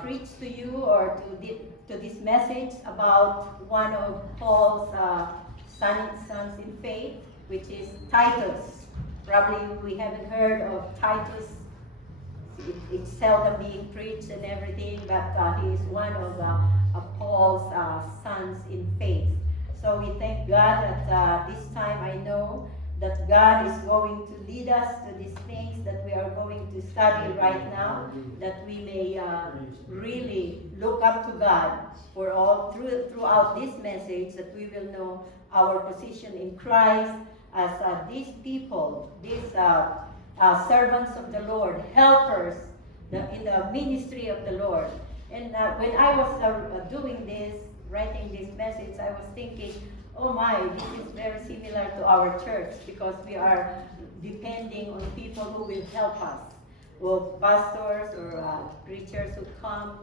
preach to you or to this message about one of Paul's sons in faith, which is Titus. Probably we haven't heard of Titus. It's seldom being preached and everything, but he is one of Paul's sons in faith. So we thank God that this time I know that God is going to lead us to these things that we are going to study right now, that we may really look up to God for all throughout this message, that we will know our position in Christ as these people, these servants of the Lord, helpers in the ministry of the Lord. And when I was doing this, writing this message, I was thinking, oh my, this is very similar to our church, because we are depending on people who will help us, or pastors or preachers who come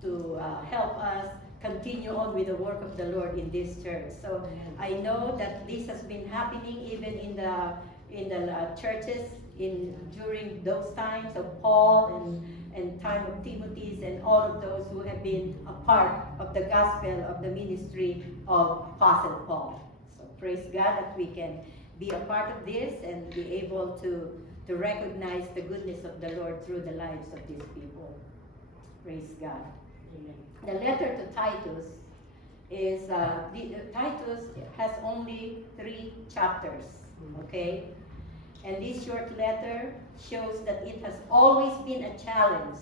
to help us continue on with the work of the Lord in this church. So I know that this has been happening even in the churches during those times of Paul and time of Timothy's and all of those who have been a part of the gospel of the ministry of Apostle Paul. So praise God that we can be a part of this and be able to recognize the goodness of the Lord through the lives of these people. Praise God. Amen. The letter to Titus is, Titus has only 3 chapters, okay? And this short letter shows that it has always been a challenge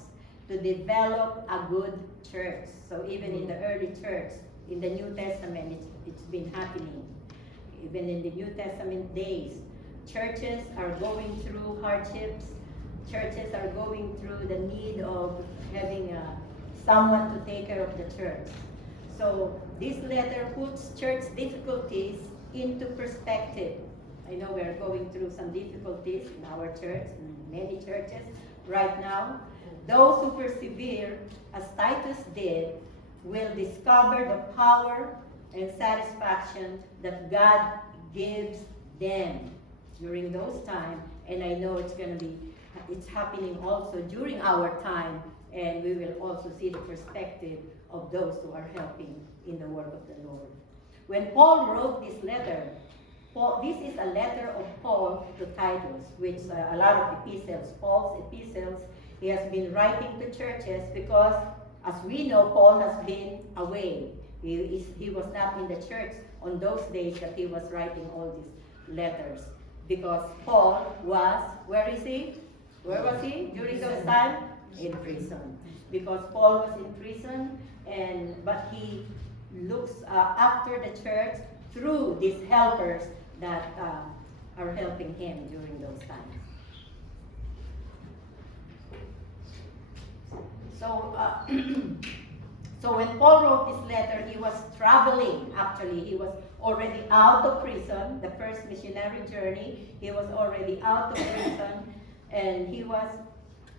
to develop a good church. So even in the early church, in the New Testament, it's been happening. Even in the New Testament days, churches are going through hardships. Churches are going through the need of having someone to take care of the church. So this letter puts church difficulties into perspective. I know we are going through some difficulties in our church, in many churches right now. Those who persevere, as Titus did, will discover the power and satisfaction that God gives them during those times. And I know it's happening also during our time, and we will also see the perspective of those who are helping in the work of the Lord. When Paul wrote this letter, this is a letter of Paul to Titus, which a lot of epistles, Paul's epistles, he has been writing to churches because, as we know, Paul has been away. He was not in the church on those days that he was writing all these letters. Because Paul was, where is he? Where was he during those times? In prison. Because Paul was in prison, but he looks after the church through these helpers that are helping him during those times. So, so when Paul wrote this letter, he was traveling. Actually, he was already out of prison. The first missionary journey, he was already out of prison, and he was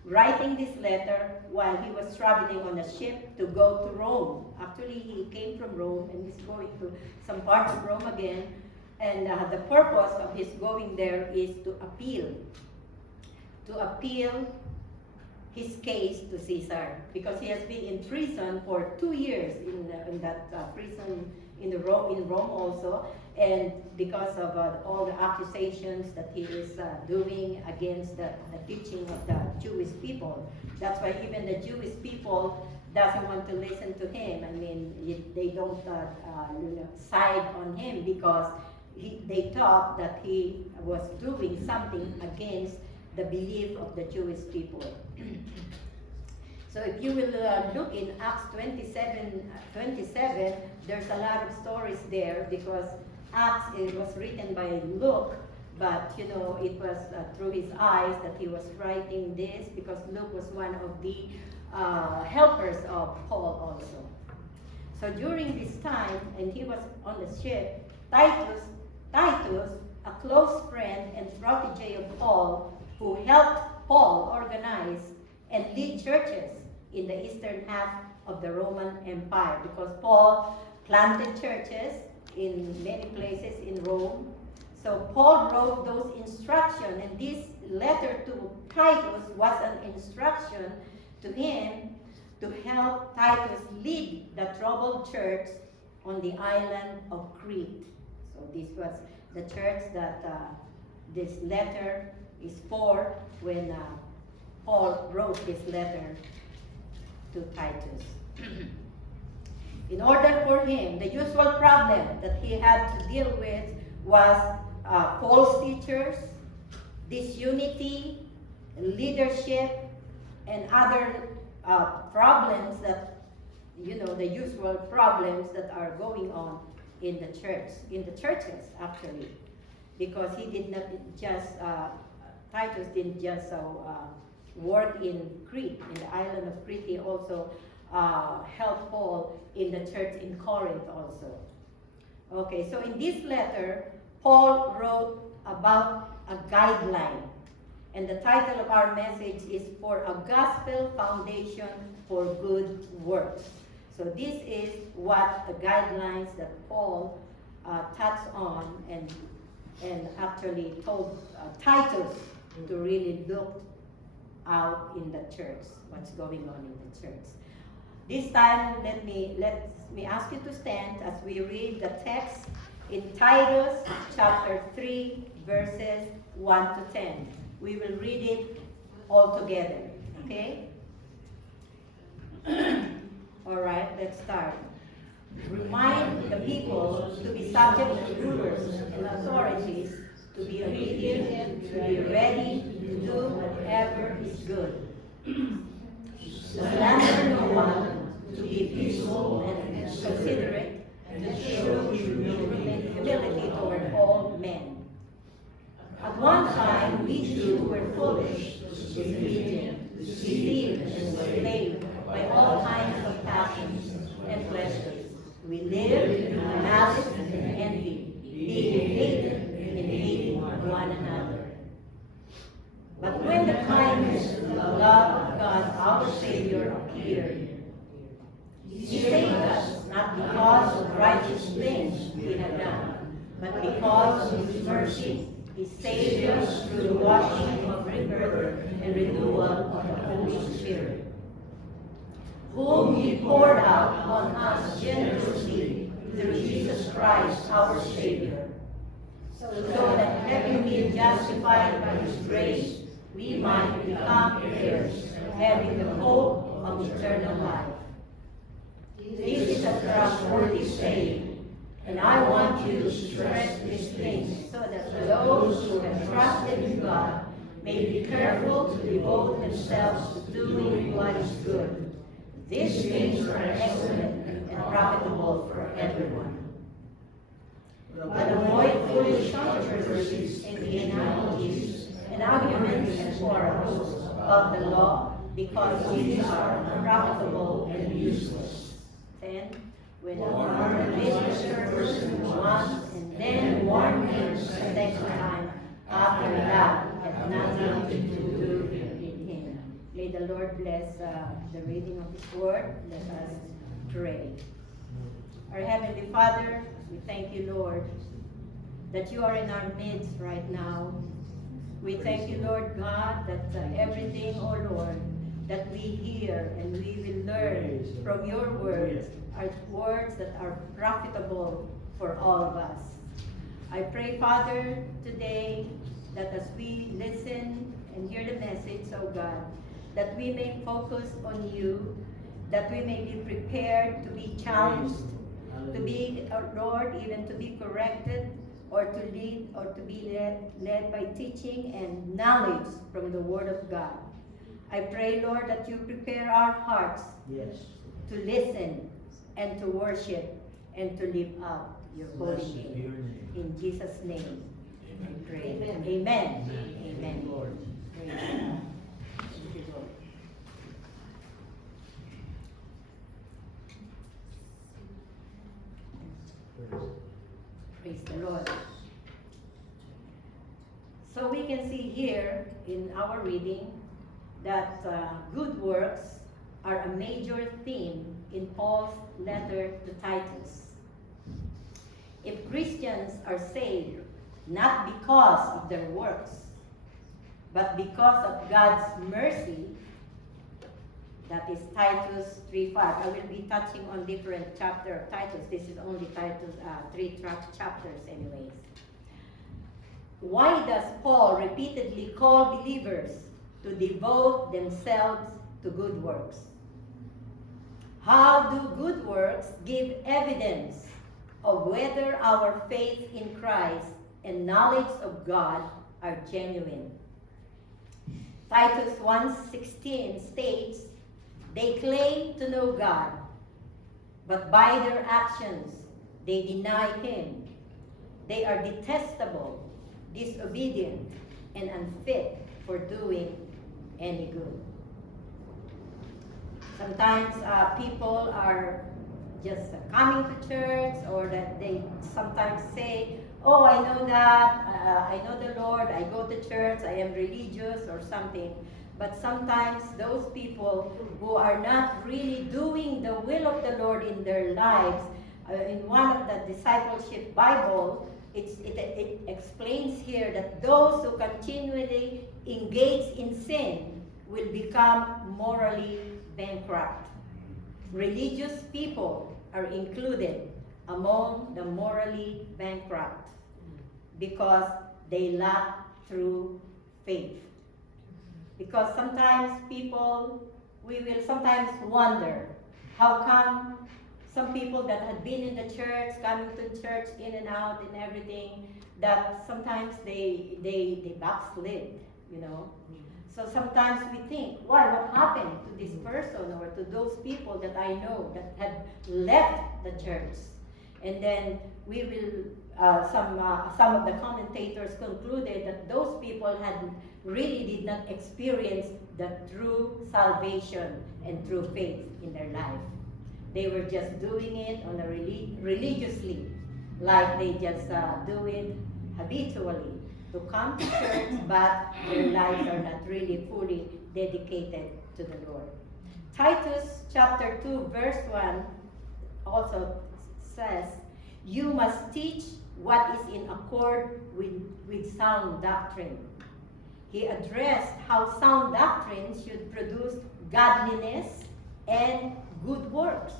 writing this letter while he was traveling on a ship to go to Rome. Actually, he came from Rome and he's going to some parts of Rome again. And the purpose of his going there is to appeal his case to Caesar, because he has been in prison for 2 years in that prison in Rome also, and because of all the accusations that he is doing against the teaching of the Jewish people. That's why even the Jewish people doesn't want to listen to him. I mean, they don't side on him, because they thought that he was doing something against the belief of the Jewish people. So if you will look in Acts 27, there's a lot of stories there, because Acts was written by Luke, but it was through his eyes that he was writing this, because Luke was one of the helpers of Paul also. So during this time, and he was on the ship, Titus, a close friend and protege of Paul, who helped Paul organize and lead churches in the eastern half of the Roman Empire, because Paul planted churches in many places in Rome. So Paul wrote those instructions, and this letter to Titus was an instruction to him to help Titus lead the troubled church on the island of Crete. So this was the church that this letter is for when Paul wrote this letter to Titus. In order for him, the usual problem that he had to deal with was false teachers, disunity, leadership, and other problems that, the usual problems that are going on in the church, in the churches actually. Because he did not just, Titus didn't just work in Crete, in the island of Crete. He also helped Paul in the church in Corinth also. Okay, so in this letter, Paul wrote about a guideline. And the title of our message is For a Gospel Foundation for Good Works. So this is what the guidelines that Paul touched on and actually told Titus to really look out in the church, what's going on in the church. This time, let me ask you to stand as we read the text in Titus chapter 3, verses 1 to 10. We will read it all together, okay? All right, let's start. Remind the people to be subject to rulers and authorities, to be obedient, to be ready to do whatever is good. Slander no one, to be peaceful and considerate, and to show humility toward all men. At one time, we too were foolish, disobedient, deceived, and enslaved by all kinds of passions and pleasures. We lived in malice and envy, being hated and hating one another. But when the kindness and the love of God, our Savior, appeared, He saved us not because of righteous things we had done, but because of His mercy. He saved us through the washing of rebirth and renewal of the Holy Spirit, whom He poured out on us generously through Jesus Christ, our Savior, so that having been justified by His grace, we might become heirs, having the hope of eternal life. This is a trustworthy saying, and I want you to stress these things so that those who have trusted in God may be careful to devote themselves to doing what is good. These things are excellent and profitable for everyone. But avoid foolish controversies and the analogies and arguments and quarrels of the law, because these are unprofitable and useless. 10. When a visitor person once and then warn him a second time, after that had nothing to do in him. May the Lord bless the reading of His word. Let us pray. Our Heavenly Father, we thank you, Lord, that you are in our midst right now. We thank you, Lord God, that everything, oh Lord, that we hear and we will learn from your words are words that are profitable for all of us. I pray, Father, today that as we listen and hear the message, oh God, that we may focus on you, that we may be prepared to be challenged, to be, Lord, even to be corrected, or to lead, or to be led by teaching and knowledge from the Word of God. I pray, Lord, that you prepare our hearts to listen and to worship and to live out your holy name. In Jesus' name, I pray. Amen. Amen. Amen. Lord. Praise God. Thank you, Lord. Praise the Lord. So we can see here in our reading that good works are a major theme in Paul's letter to Titus. If Christians are saved not because of their works, but because of God's mercy, That is Titus 3:5. I will be touching on different chapter of Titus. This is only Titus 3 chapters anyways. Why does Paul repeatedly call believers to devote themselves to good works? How do good works give evidence of whether our faith in Christ and knowledge of God are genuine? Titus 1:16 states, they claim to know God, but by their actions they deny Him. They are detestable, disobedient, and unfit for doing any good. Sometimes people are just coming to church, or that they sometimes say, oh, I know that, I know the Lord, I go to church, I am religious or something. But sometimes those people who are not really doing the will of the Lord in their lives, in one of the discipleship Bible, it explains here that those who continually engage in sin will become morally bankrupt. Religious people are included among the morally bankrupt because they lack true faith. Because sometimes people, we will sometimes wonder, how come some people that had been in the church, coming to church in and out and everything, that sometimes they backslid, you know. So sometimes we think, why, what happened to this person or to those people that I know that had left the church? And then we will, some of the commentators concluded that those people did not experience the true salvation and true faith in their life. They were just doing it on a religiously, like they just do it habitually to come to church, but their lives are not really fully dedicated to the Lord. Titus chapter 2 verse 1 also says, you must teach what is in accord with sound doctrine. He addressed how sound doctrine should produce godliness and good works.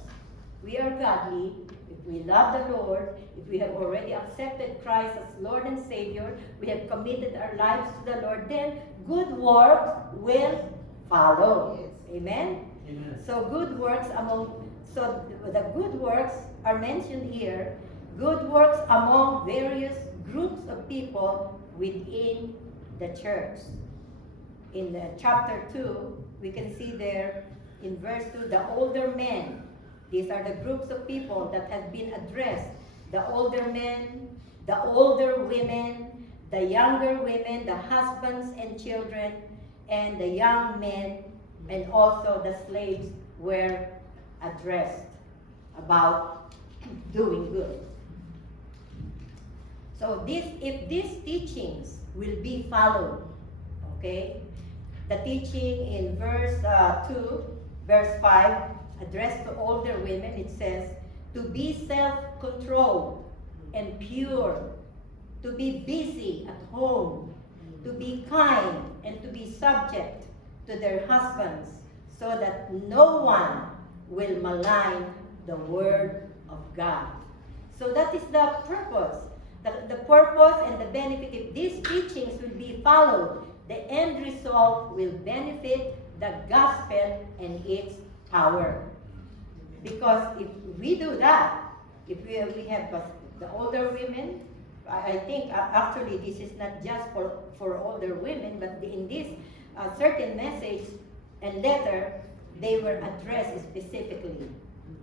We are godly if we love the Lord, if we have already accepted Christ as Lord and Savior, we have committed our lives to the Lord, then good works will follow. Yes. Amen? Amen. So good works so the good works are mentioned here, good works among various groups of people within the church. In chapter 2, we can see there in verse 2, the older men. These are the groups of people that have been addressed. The older men, the older women, the younger women, the husbands and children, and the young men, and also the slaves were addressed about doing good. So if these teachings will be followed, okay, the teaching in verse 2, verse 5, addressed to older women, it says, to be self-controlled and pure, to be busy at home, to be kind, and to be subject to their husbands, so that no one will malign the word of God. So that is the purpose. The purpose and the benefit, if these teachings will be followed, the end result will benefit the gospel and its power. Because if we do that, if we have the older women, I think actually this is not just for older women, but in this certain message and letter, they were addressed specifically.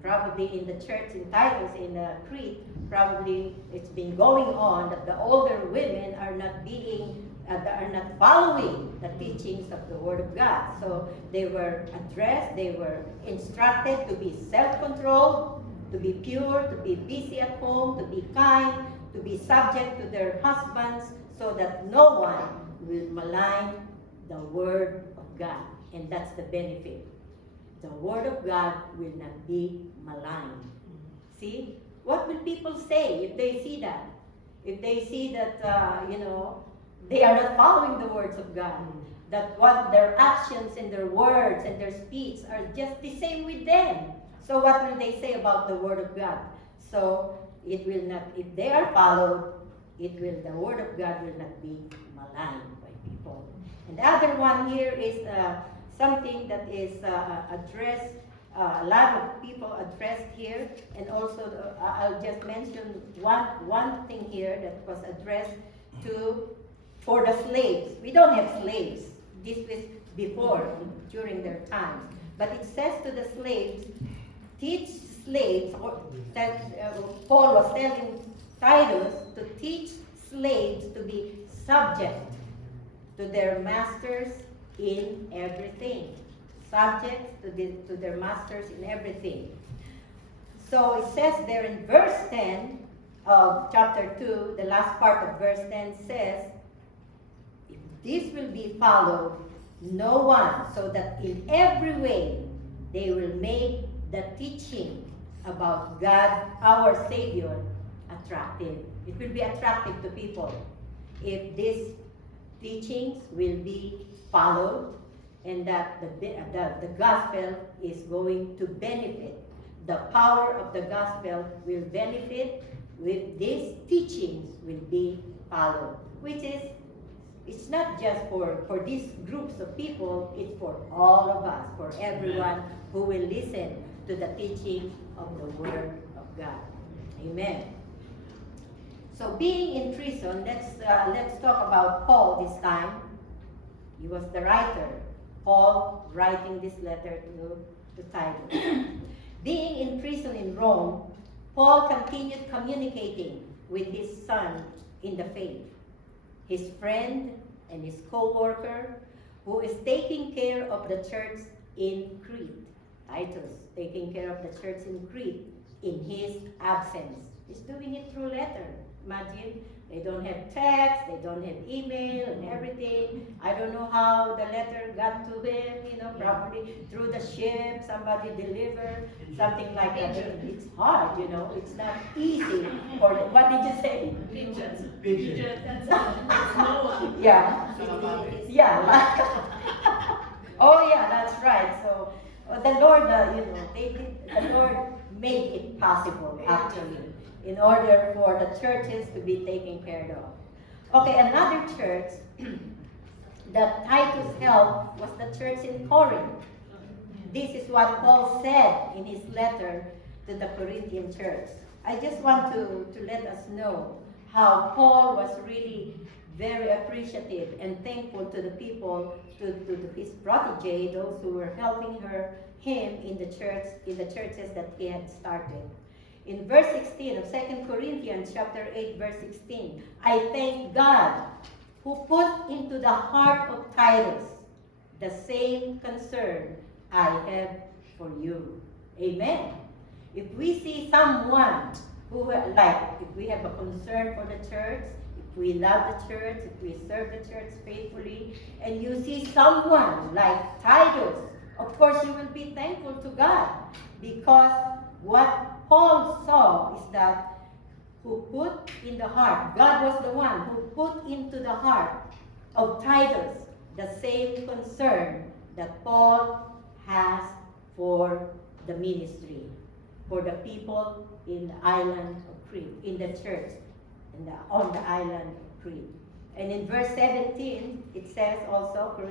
Probably in the church in Titus, in Crete, probably it's been going on that the older women are not following the teachings of the Word of God. So they were addressed, they were instructed to be self-controlled, to be pure, to be busy at home, to be kind, to be subject to their husbands, so that no one will malign the Word of God. And that's the benefit. The Word of God will not be maligned. See? What will people say if they see that? If they see that, they are not following the words of God. that what their actions and their words and their speech are just the same with them. So what will they say about the Word of God? So it will not, if they are followed, the Word of God will not be maligned by people. And the other one here is something that is addressed, a lot of people addressed here, and also I'll just mention one thing here that was addressed to for the slaves. We don't have slaves. This was before, during their time. But it says to the slaves, teach slaves, or that Paul was telling Titus to teach slaves to be subject to their masters in everything. Subject to their masters in everything. So it says there in verse 10 of chapter 2, the last part of verse 10 says, if this will be followed, no one, so that in every way they will make the teaching about God, our Savior, attractive. It will be attractive to people if these teachings will be followed, and that the gospel is going to benefit. The power of the gospel will benefit with these teachings will be followed. Which is, it's not just for these groups of people, it's for all of us, for everyone who will listen to the teaching of the Word of God. Amen. So being in prison, let's talk about Paul this time. He was the writer. Paul writing this letter to Titus. Being in prison in Rome, Paul continued communicating with his son in the faith, his friend and his co-worker, who is taking care of the church in Crete. Titus, taking care of the church in Crete in his absence. He's doing it through letter. Imagine, they don't have text, they don't have email and everything. I don't know how the letter got to him, probably through the ship, somebody delivered, something like that. It's hard, it's not easy. What did you say? Pigeon. That's small. Yeah. Yeah. Oh yeah, that's right. So the Lord, the Lord made it possible actually, in order for the churches to be taken care of. Okay, another church that Titus helped was the church in Corinth. This is what Paul said in his letter to the Corinthian church. I just want to let us know how Paul was really very appreciative and thankful to the people, to his protege, those who were helping him in the churches that he had started. In verse 16 of 2 Corinthians chapter 8, verse 16, I thank God who put into the heart of Titus the same concern I have for you. Amen. If we see someone if we have a concern for the church, if we love the church, if we serve the church faithfully, and you see someone like Titus, of course you will be thankful to God, because what Paul saw is that who put in the heart, God was the one who put into the heart of Titus the same concern that Paul has for the ministry, for the people in the island of Crete, in the church, on the island of Crete. And in verse 17, it says also, 2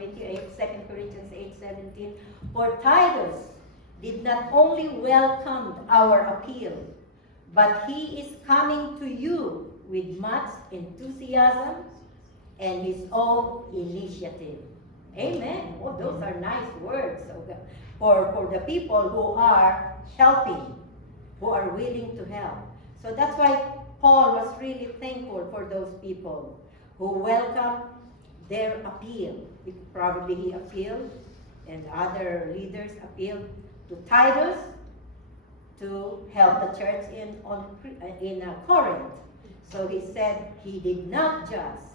Corinthians 8:17, for Titus did not only welcome our appeal, but he is coming to you with much enthusiasm and his own initiative. Amen. Oh, those are nice words for the people who are helping, who are willing to help. So that's why Paul was really thankful for those people who welcomed their appeal. Probably he appealed, and other leaders appealed to Titus to help the church in Corinth. So he said he did not just,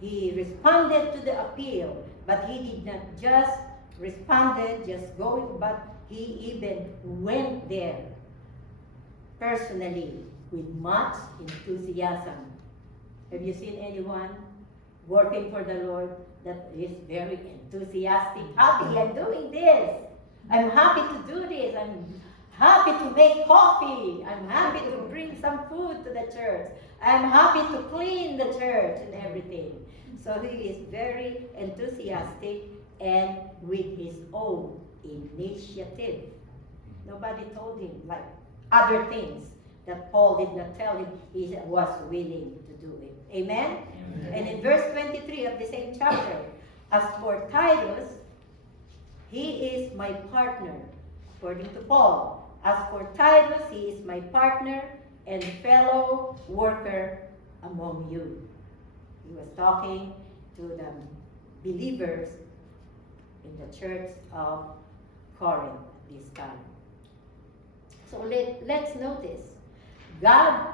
he responded to the appeal, but he did not just responded, just going, but he even went there personally with much enthusiasm. Have you seen anyone working for the Lord that is very enthusiastic, happy, I'm doing this. I'm happy to do this. I'm happy to make coffee. I'm happy to bring some food to the church. I'm happy to clean the church and everything. So he is very enthusiastic and with his own initiative. Nobody told him, like other things that Paul did not tell him, he was willing to do it. Amen? Amen. And in verse 23 of the same chapter, as for Titus, he is my partner, according to Paul. As for Titus, he is my partner and fellow worker among you. He was talking to the believers in the church of Corinth this time. So let's notice, God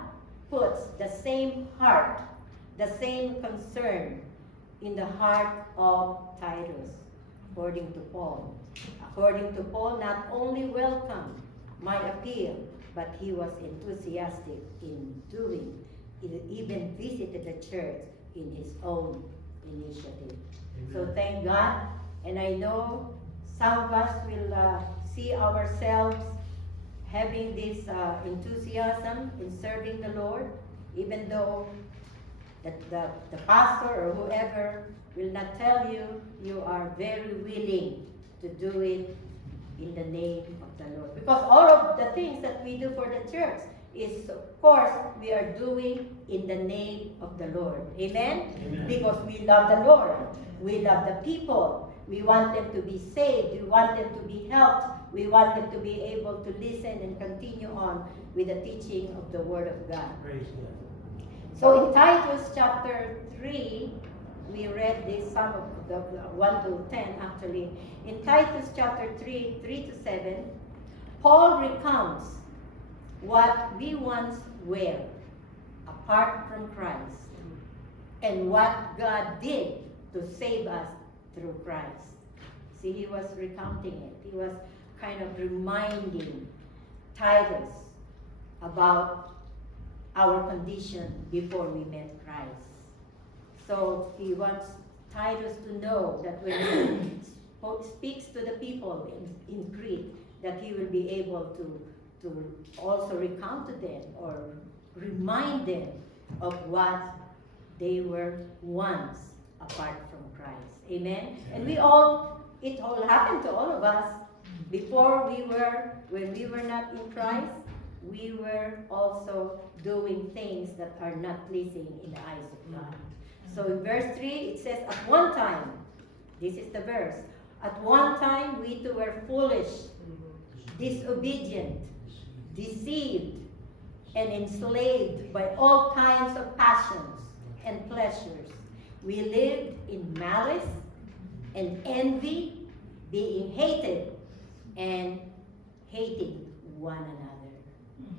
puts the same heart, the same concern in the heart of Titus, according to Paul. According to Paul, not only welcomed my appeal, but he was enthusiastic in doing, he even visited the church in his own initiative. So thank God, and I know some of us will see ourselves having this enthusiasm in serving the Lord, even though the pastor or whoever will not tell you, you are very willing to do it in the name of the Lord. Because all of the things that we do for the church is, of course, we are doing in the name of the Lord. Amen? Amen. Because we love the Lord. We love the people. We want them to be saved. We want them to be helped. We want them to be able to listen and continue on with the teaching of the Word of God. Praise God. So in Titus chapter 3, we read this, some of the 1 to 10 actually. In Titus chapter 3, 3 to 7, Paul recounts what we once were apart from Christ and what God did to save us through Christ. See, he was recounting it. He was kind of reminding Titus about our condition before we met Christ. So he wants Titus to know that when he speaks to the people in Crete, that he will be able to also recount to them or remind them of what they were once apart from Christ. Amen? And it all happened to all of us. Before when we were not in Christ, we were also doing things that are not pleasing in the eyes of God. So in verse 3, it says, at one time, this is the verse, at one time we too were foolish, disobedient, deceived, and enslaved by all kinds of passions and pleasures. We lived in malice and envy, being hated and hating one another.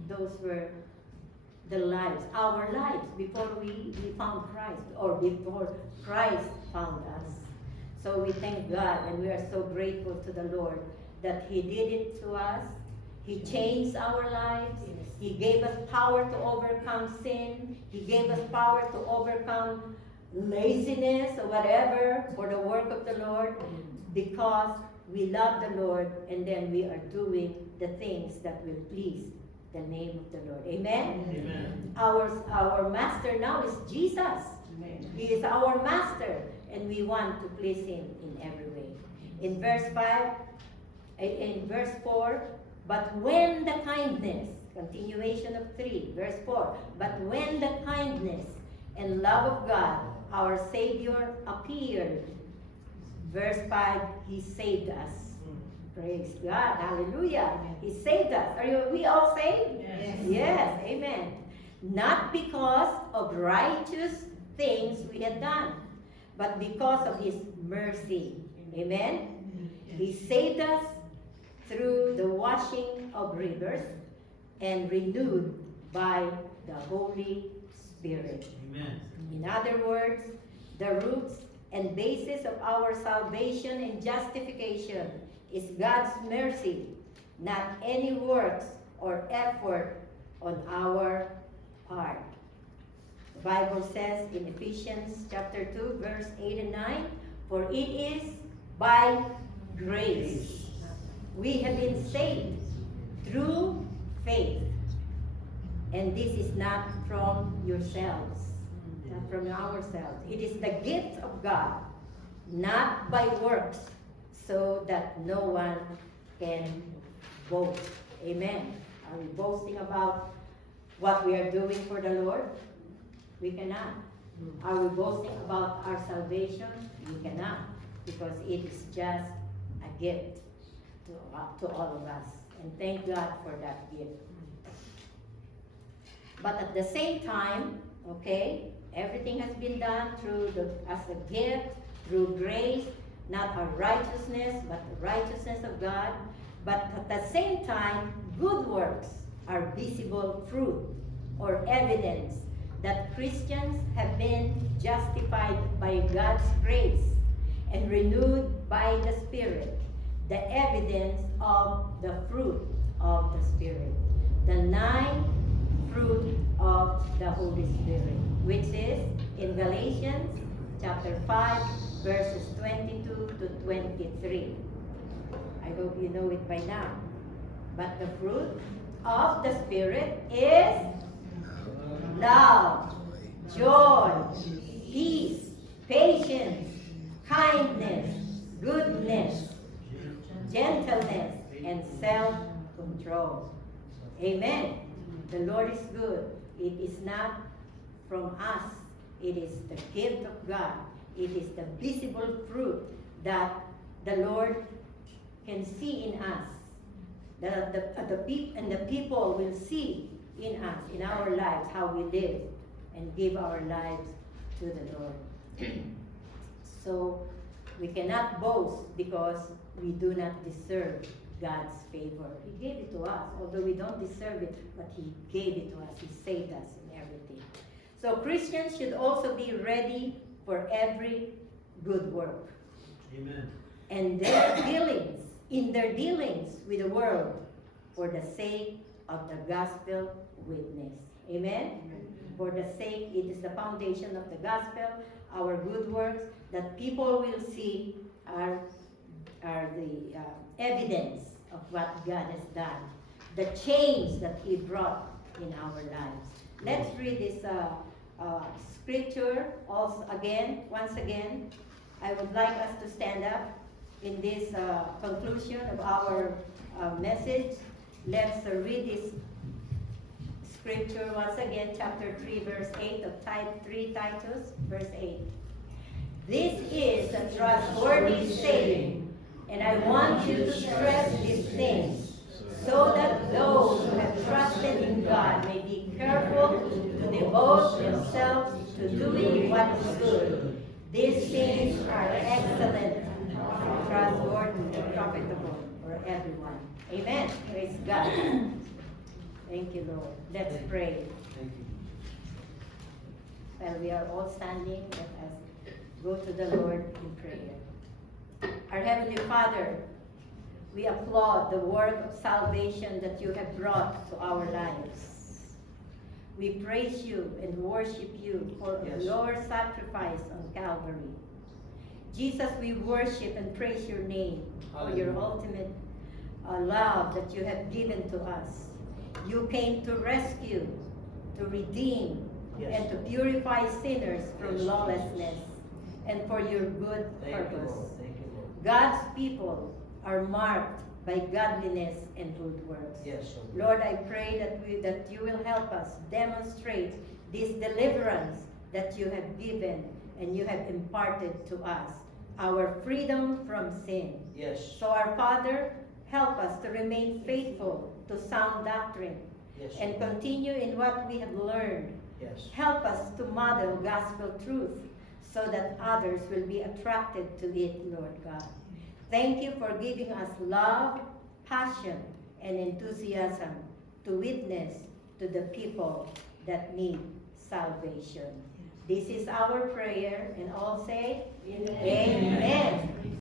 Those were the lives, our lives, before we found Christ, or before Christ found us. So we thank God, and we are so grateful to the Lord that He did it to us. He changed our lives. He gave us power to overcome sin. He gave us power to overcome laziness or whatever for the work of the Lord, because we love the Lord, and then we are doing the things that will please the name of the Lord. Amen? Amen. Our master now is Jesus. Amen. He is our master, and we want to please Him in every way. In verse 4, but when the kindness, continuation of 3, verse 4, but when the kindness and love of God, our Savior, appeared, verse 5, He saved us. Praise God. Hallelujah. He saved us. Are we all saved? Yes. Yes. Amen. Not because of righteous things we had done, but because of His mercy. Amen. He saved us through the washing of rivers and renewed by the Holy Spirit. Amen. In other words, the roots and basis of our salvation and justification is God's mercy, not any works or effort on our part. The Bible says in Ephesians chapter 2, verse 8 and 9, For it is by grace we have been saved through faith. And this is not from yourselves, not from ourselves. It is the gift of God, not by works, so that no one can boast. Amen. Are we boasting about what we are doing for the Lord? We cannot. Are we boasting about our salvation? We cannot, because it is just a gift to all of us. And thank God for that gift. But at the same time, okay, everything has been done as a gift, through grace, not our righteousness, but the righteousness of God. But at the same time, good works are visible fruit or evidence that Christians have been justified by God's grace and renewed by the Spirit. The evidence of the fruit of the Spirit. The 9 fruit of the Holy Spirit, which is in Galatians chapter 5, verses 22 to 23. I hope you know it by now. But the fruit of the Spirit is love, joy, peace, patience, kindness, goodness, gentleness, and self-control. Amen. The Lord is good. It is not from us. It is the gift of God. It is the visible fruit that the Lord can see in us. That the people will see in us, in our lives, how we live and give our lives to the Lord. So we cannot boast because we do not deserve God's favor. He gave it to us, although we don't deserve it, but He gave it to us. He saved us in everything. So Christians should also be ready for every good work. Amen. And in their dealings with the world, for the sake of the gospel witness. Amen? For the sake, it is the foundation of the gospel, our good works, that people will see are the evidence of what God has done, the change that He brought in our lives. Let's read this scripture also once again. I would like us to stand up in this conclusion of our message. Let's read this scripture once again, chapter 3, verse 8 of 3 Titus, verse 8. This is a trustworthy saying, and I want you to stress these things, so that those who have trusted in God may be careful to devote themselves to doing what is good. These things are excellent, trustworthy, and profitable for everyone. Amen. Praise God. Thank you, Lord. Let's pray. Thank you. While we are all standing, let us go to the Lord in prayer. Our Heavenly Father, we applaud the work of salvation that you have brought to our lives. We praise you and worship you for your sacrifice on Calvary. Jesus, we worship and praise your name for your ultimate love that you have given to us. You came to rescue, to redeem, and to purify sinners from lawlessness, and for your good purpose. Thank you, Lord. God's people are marked by godliness and good works. Yes, Lord, I pray that you will help us demonstrate this deliverance that you have given and you have imparted to us, our freedom from sin. Yes. So our Father, help us to remain faithful to sound doctrine and continue in what we have learned. Yes. Help us to model gospel truth so that others will be attracted to it, Lord God. Thank you for giving us love, passion, and enthusiasm to witness to the people that need salvation. This is our prayer, and all say, Amen.